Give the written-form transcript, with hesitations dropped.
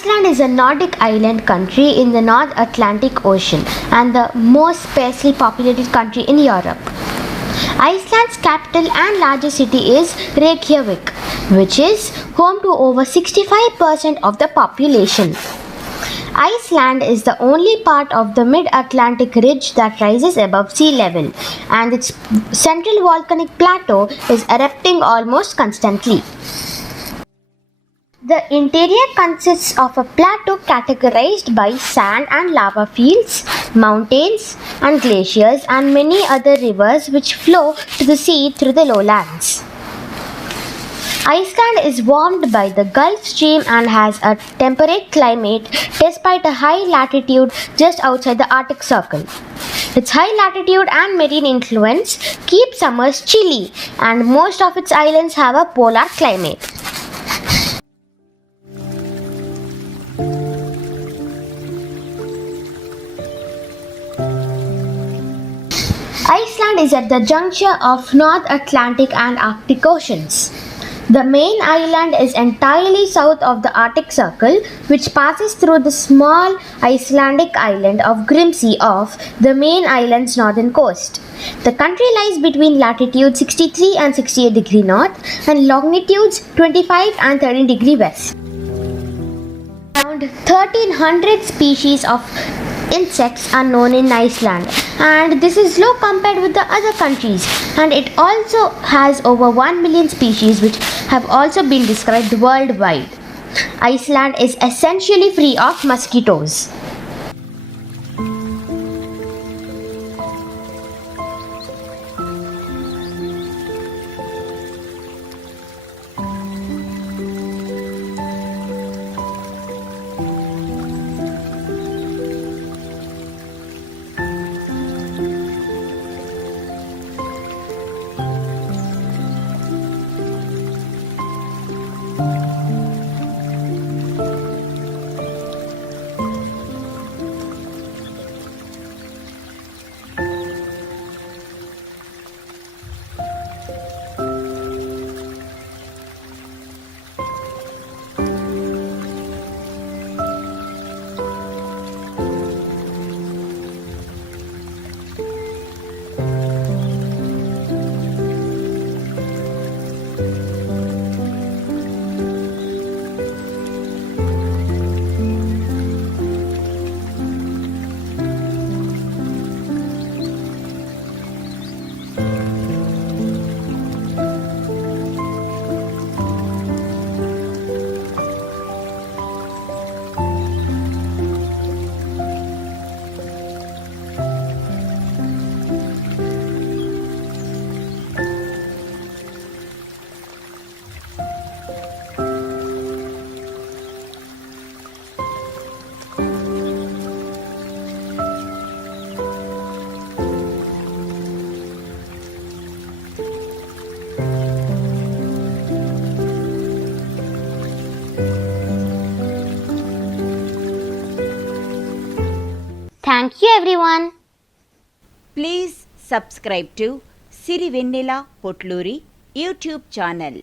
Iceland is a Nordic island country in the North Atlantic Ocean and the most sparsely populated country in Europe. Iceland's capital and largest city is Reykjavík, which is home to over 65% of the population. Iceland is the only part of the mid-Atlantic ridge that rises above sea level, and its central volcanic plateau is erupting almost constantly. The interior consists of a plateau categorized by sand and lava fields, mountains and glaciers, and many other rivers which flow to the sea through the lowlands. Iceland is warmed by the Gulf Stream and has a temperate climate despite a high latitude just outside the Arctic Circle. Its high latitude and marine influence keep summers chilly, and most of its islands have a polar climate. Iceland is at the juncture of North Atlantic and Arctic Oceans. The main island is entirely south of the Arctic Circle, which passes through the small Icelandic island of Grimsey off the main island's northern coast. The country lies between latitude 63 and 68 degree north and longitudes 25 and 13 degree west. Around 1300 species of insects are known in Iceland, and this is low compared with the other countries, and it also has over 1 million species which have also been described worldwide. Iceland is essentially free of mosquitoes. Thank you everyone. Please subscribe to Siri Vennela Potluri YouTube channel.